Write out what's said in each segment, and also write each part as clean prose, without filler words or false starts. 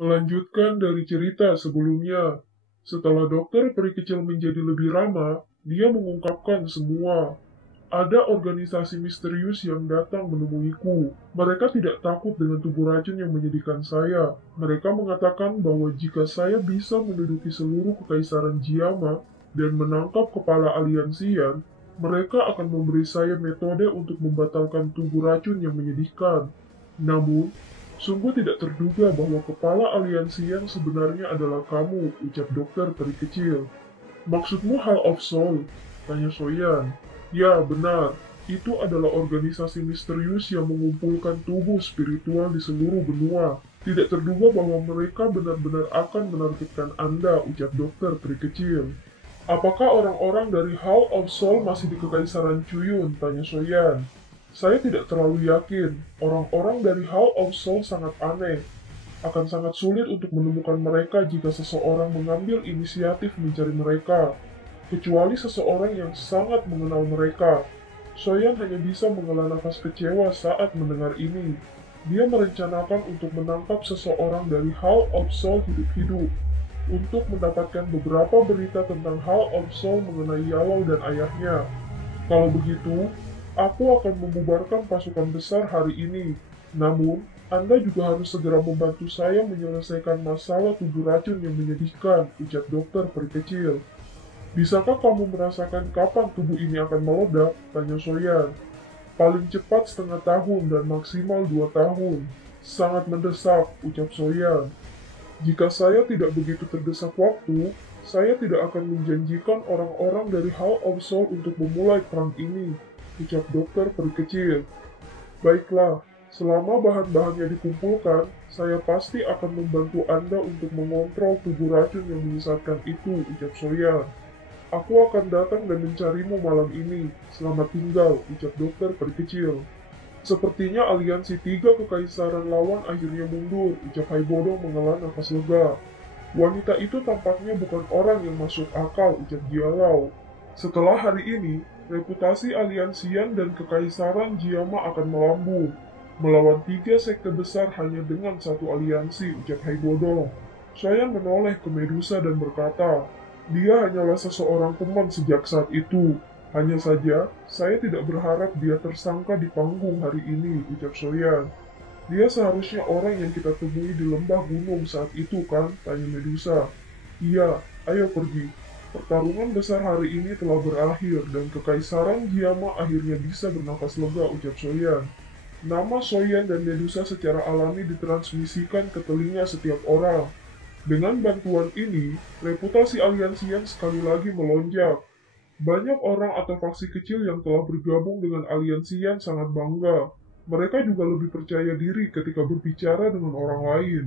Melanjutkan dari cerita sebelumnya, setelah dokter peri kecil menjadi lebih ramah, dia mengungkapkan semua. Ada organisasi misterius yang datang menemuiku. Mereka tidak takut dengan tubuh racun yang menyedihkan saya. Mereka mengatakan bahwa jika saya bisa menduduki seluruh kekaisaran Jiama dan menangkap kepala aliansian, mereka akan memberi saya metode untuk membatalkan tubuh racun yang menyedihkan. Namun, sungguh tidak terduga bahwa kepala aliansian sebenarnya adalah kamu, ucap dokter peri kecil. Maksudmu Hall of Soul? Tanya Soyan. Ya, benar. Itu adalah organisasi misterius yang mengumpulkan tubuh spiritual di seluruh benua. Tidak terduga bahwa mereka benar-benar akan menargetkan Anda, ucap dokter peri kecil. Apakah orang-orang dari Hall of Soul masih di Kekaisaran Cuyun? Tanya Soyan. Saya tidak terlalu yakin. Orang-orang dari Hall of Soul sangat aneh. Akan sangat sulit untuk menemukan mereka jika seseorang mengambil inisiatif mencari mereka, kecuali seseorang yang sangat mengenal mereka. Soyan hanya bisa menghela nafas kecewa saat mendengar ini. Dia merencanakan untuk menangkap seseorang dari Hall of Soul hidup-hidup untuk mendapatkan beberapa berita tentang Hall of Soul mengenai Yellow dan ayahnya. Kalau begitu, aku akan membubarkan pasukan besar hari ini. Namun, Anda juga harus segera membantu saya menyelesaikan masalah tubuh racun yang menyedihkan, ucap dokter peri kecil. Bisakah kamu merasakan kapan tubuh ini akan meledak? Tanya Soyan. Paling cepat setengah tahun dan maksimal 2 tahun. Sangat mendesak, ucap Soyan. Jika saya tidak begitu terdesak waktu, saya tidak akan menjanjikan orang-orang dari Hall of Soul untuk memulai perang ini, ucap dokter peri kecil. Baiklah, selama bahan-bahannya dikumpulkan, saya pasti akan membantu Anda untuk mengontrol tubuh racun yang menyesatkan itu, ucap Soyan. Aku akan datang dan mencarimu malam ini. Selamat tinggal, ucap dokter peri kecil. Sepertinya aliansi tiga kekaisaran lawan akhirnya mundur, ucap Haibodong menghela nafas lega. Wanita itu tampaknya bukan orang yang masuk akal, ucap Jialau. Setelah hari ini, reputasi aliansian dan kekaisaran Jiama akan melambung. Melawan tiga sekte besar hanya dengan satu aliansi, ucap Haibodong. Saya menoleh ke Medusa dan berkata, dia hanyalah seseorang teman sejak saat itu. Hanya saja, saya tidak berharap dia tersangka di panggung hari ini, ucap Soyan. Dia seharusnya orang yang kita temui di lembah gunung saat itu kan? Tanya Medusa. Iya, ayo pergi. Pertarungan besar hari ini telah berakhir dan kekaisaran Giama akhirnya bisa bernafas lega, ucap Soyan. Nama Soyan dan Medusa secara alami ditransmisikan ke telinga setiap orang. Dengan bantuan ini, reputasi aliansian sekali lagi melonjak. Banyak orang atau faksi kecil yang telah bergabung dengan aliansian sangat bangga. Mereka juga lebih percaya diri ketika berbicara dengan orang lain.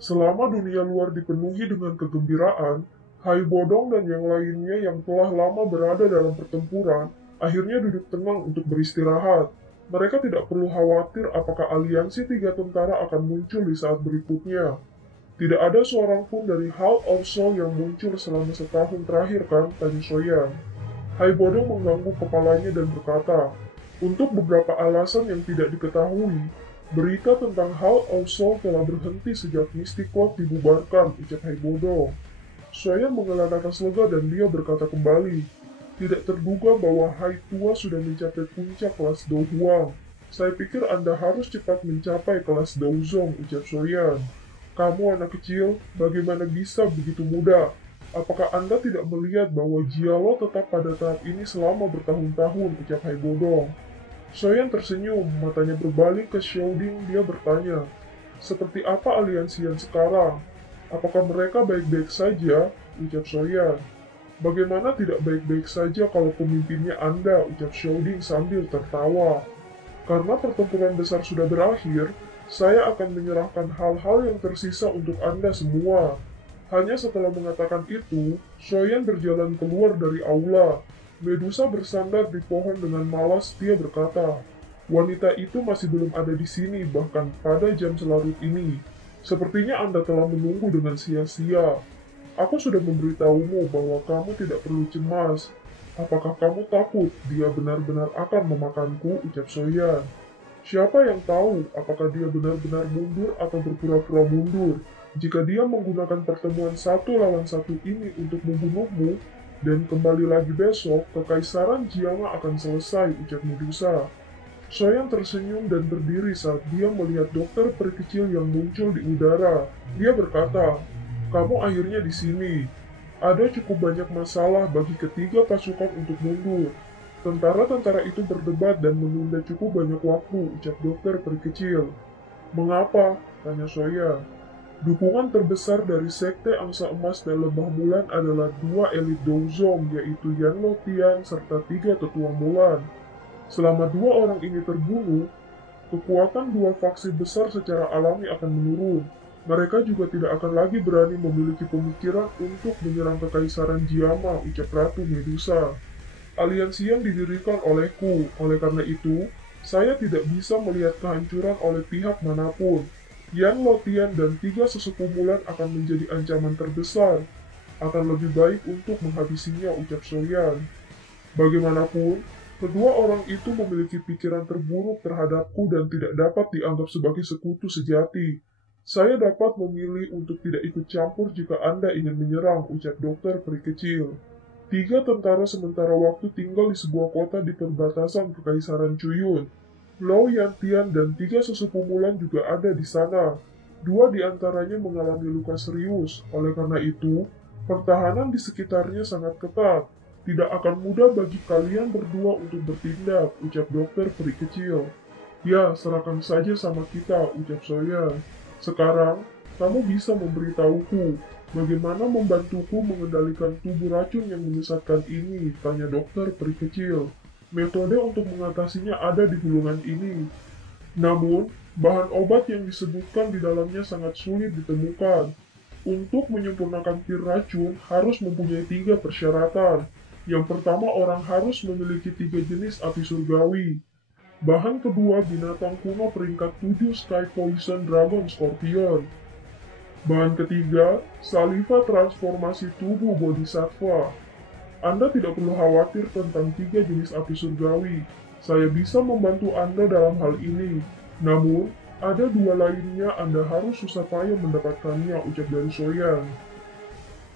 Selama dunia luar dipenuhi dengan kegembiraan, Haibodong dan yang lainnya yang telah lama berada dalam pertempuran akhirnya duduk tenang untuk beristirahat. Mereka tidak perlu khawatir apakah aliansi tiga tentara akan muncul di saat berikutnya. Tidak ada seorang pun dari Hall of Soul yang muncul selama setahun terakhir kan, tanya Soyan. Haibodong mengangguk kepalanya dan berkata, untuk beberapa alasan yang tidak diketahui, berita tentang Hall of Soul telah berhenti sejak Mystic Cloud dibubarkan, ucap Haibodong. Soyan menghela nafas lega dan dia berkata kembali, tidak terduga bahwa Hai Tua sudah mencapai puncak kelas Do Huang. Saya pikir Anda harus cepat mencapai kelas Daozong, ucap Soyan. Kamu anak kecil, bagaimana bisa begitu mudah? Apakah Anda tidak melihat bahwa Jialo tetap pada tahap ini selama bertahun-tahun, ucap Haibodong. Soyan tersenyum, matanya berbalik ke Xiaoding, dia bertanya, seperti apa aliansian sekarang? Apakah mereka baik-baik saja? Ucap Soyan. Bagaimana tidak baik-baik saja kalau pemimpinnya Anda, ucap Xiaoding sambil tertawa. Karena pertempuran besar sudah berakhir, saya akan menyerahkan hal-hal yang tersisa untuk Anda semua. Hanya setelah mengatakan itu, Soyan berjalan keluar dari aula. Medusa bersandar di pohon dengan malas, dia berkata, wanita itu masih belum ada di sini bahkan pada jam selarut ini. Sepertinya Anda telah menunggu dengan sia-sia. Aku sudah memberitahumu bahwa kamu tidak perlu cemas. Apakah kamu takut dia benar-benar akan memakanku, ucap Soyan. Siapa yang tahu apakah dia benar-benar mundur atau berpura-pura mundur? Jika dia menggunakan pertemuan satu lawan satu ini untuk membunuhmu, dan kembali lagi besok, kekaisaran Jiama akan selesai, ucap Medusa. Soyan tersenyum dan berdiri saat dia melihat dokter peri kecil yang muncul di udara. Dia berkata, "Kamu akhirnya di sini. Ada cukup banyak masalah bagi ketiga pasukan untuk mundur. Tentara-tentara itu berdebat dan menunda cukup banyak waktu," ucap dokter peri kecil. "Mengapa?" tanya Soya. "Dukungan terbesar dari Sekte Angsa Emas dan Lembah Mulan adalah dua elit Douzong, yaitu Yan Lotian serta tiga tetua Mulan. Selama dua orang ini terbunuh, kekuatan dua faksi besar secara alami akan menurun. Mereka juga tidak akan lagi berani memiliki pemikiran untuk menyerang kekaisaran Jiama," ucap Ratu Medusa. "Aliansi yang didirikan olehku, oleh karena itu, saya tidak bisa melihat kehancuran oleh pihak manapun. Yan Lotian dan tiga sesepuh Mulan akan menjadi ancaman terbesar. Akan lebih baik untuk menghabisinya," ucap Soyan. "Bagaimanapun, kedua orang itu memiliki pikiran terburuk terhadapku dan tidak dapat dianggap sebagai sekutu sejati. Saya dapat memilih untuk tidak ikut campur jika Anda ingin menyerang," ucap dokter peri kecil. Tiga tentara sementara waktu tinggal di sebuah kota di perbatasan Kekaisaran Cuyun. Lo Yantian dan tiga sesepuh Mulan juga ada di sana. Dua di antaranya mengalami luka serius, oleh karena itu, pertahanan di sekitarnya sangat ketat. "Tidak akan mudah bagi kalian berdua untuk bertindak," ucap dokter peri kecil. "Ya, serahkan saja sama kita," ucap Soya. "Sekarang, kamu bisa memberitahuku, bagaimana membantuku mengendalikan tubuh racun yang menyesatkan ini?" tanya dokter peri kecil. "Metode untuk mengatasinya ada di gulungan ini. Namun, bahan obat yang disebutkan di dalamnya sangat sulit ditemukan. Untuk menyempurnakan pil racun, harus mempunyai tiga persyaratan. Yang pertama, orang harus memiliki tiga jenis api surgawi. Bahan kedua, binatang kuno peringkat 7 Sky Poison Dragon Scorpion. Bahan ketiga, saliva transformasi tubuh Bodhisattva. Anda tidak perlu khawatir tentang tiga jenis api surgawi. Saya bisa membantu Anda dalam hal ini. Namun, ada dua lainnya Anda harus susah payah mendapatkannya," ucap dari Soyan.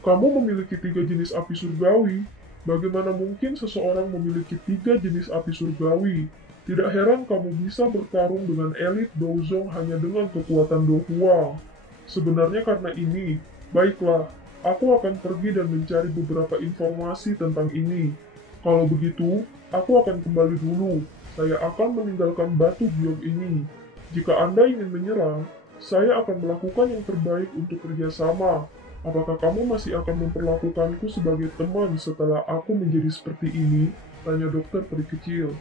"Kamu memiliki tiga jenis api surgawi? Bagaimana mungkin seseorang memiliki tiga jenis api surgawi? Tidak heran kamu bisa bertarung dengan elit Douzong hanya dengan kekuatan Do Huang. Sebenarnya karena ini, baiklah, aku akan pergi dan mencari beberapa informasi tentang ini. Kalau begitu, aku akan kembali dulu. Saya akan meninggalkan batu biok ini. Jika Anda ingin menyerang, saya akan melakukan yang terbaik untuk kerjasama. Apakah kamu masih akan memperlakukanku sebagai teman setelah aku menjadi seperti ini?" tanya dokter peri kecil.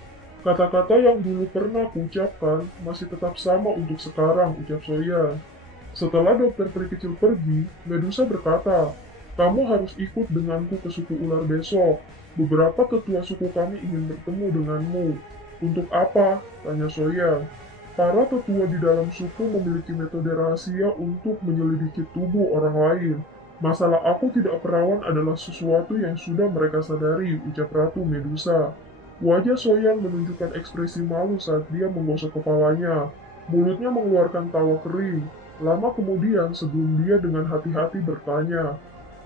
"Kata-kata yang dulu pernah kuucapkan masih tetap sama untuk sekarang," ucap Soya. Setelah dokter peri kecil pergi, Medusa berkata, "Kamu harus ikut denganku ke suku ular besok. Beberapa tetua suku kami ingin bertemu denganmu." "Untuk apa?" tanya Soya. "Para tetua di dalam suku memiliki metode rahasia untuk menyelidiki tubuh orang lain. Masalah aku tidak perawan adalah sesuatu yang sudah mereka sadari," ucap Ratu Medusa. Wajah Soyan menunjukkan ekspresi malu saat dia menggosok kepalanya. Mulutnya mengeluarkan tawa kering. Lama kemudian, sebelum dia dengan hati-hati bertanya,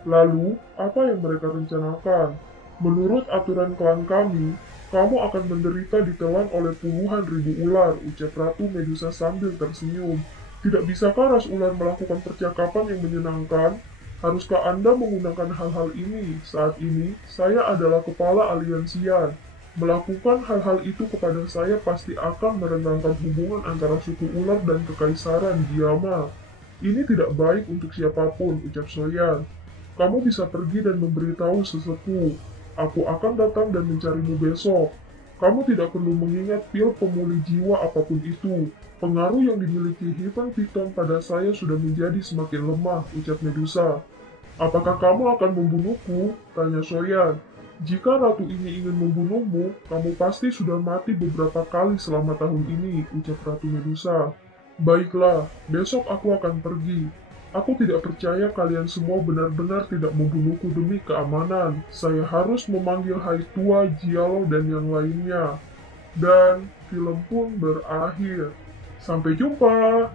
"Lalu, apa yang mereka rencanakan?" "Menurut aturan klan kami, kamu akan menderita ditelan oleh puluhan ribu ular," ucap Ratu Medusa sambil tersenyum. "Tidak bisakah ras ular melakukan percakapan yang menyenangkan? Haruskah Anda menggunakan hal-hal ini? Saat ini, saya adalah kepala aliansian. Melakukan hal-hal itu kepada saya pasti akan merengangkan hubungan antara suku ular dan kekaisaran Jiama. Ini tidak baik untuk siapapun," ucap Soyan. "Kamu bisa pergi dan memberitahu sesepuh. Aku akan datang dan mencarimu besok. Kamu tidak perlu mengingat pil pemulih jiwa apapun itu. Pengaruh yang dimiliki Heaven Piton pada saya sudah menjadi semakin lemah," ucap Medusa. "Apakah kamu akan membunuhku?" tanya Soyan. "Jika ratu ini ingin membunuhmu, kamu pasti sudah mati beberapa kali selama tahun ini," ucap Ratu Medusa. "Baiklah, besok aku akan pergi. Aku tidak percaya kalian semua benar-benar tidak membunuhku demi keamanan. Saya harus memanggil Hai Tua, Jialo, dan yang lainnya." Dan film pun berakhir. Sampai jumpa!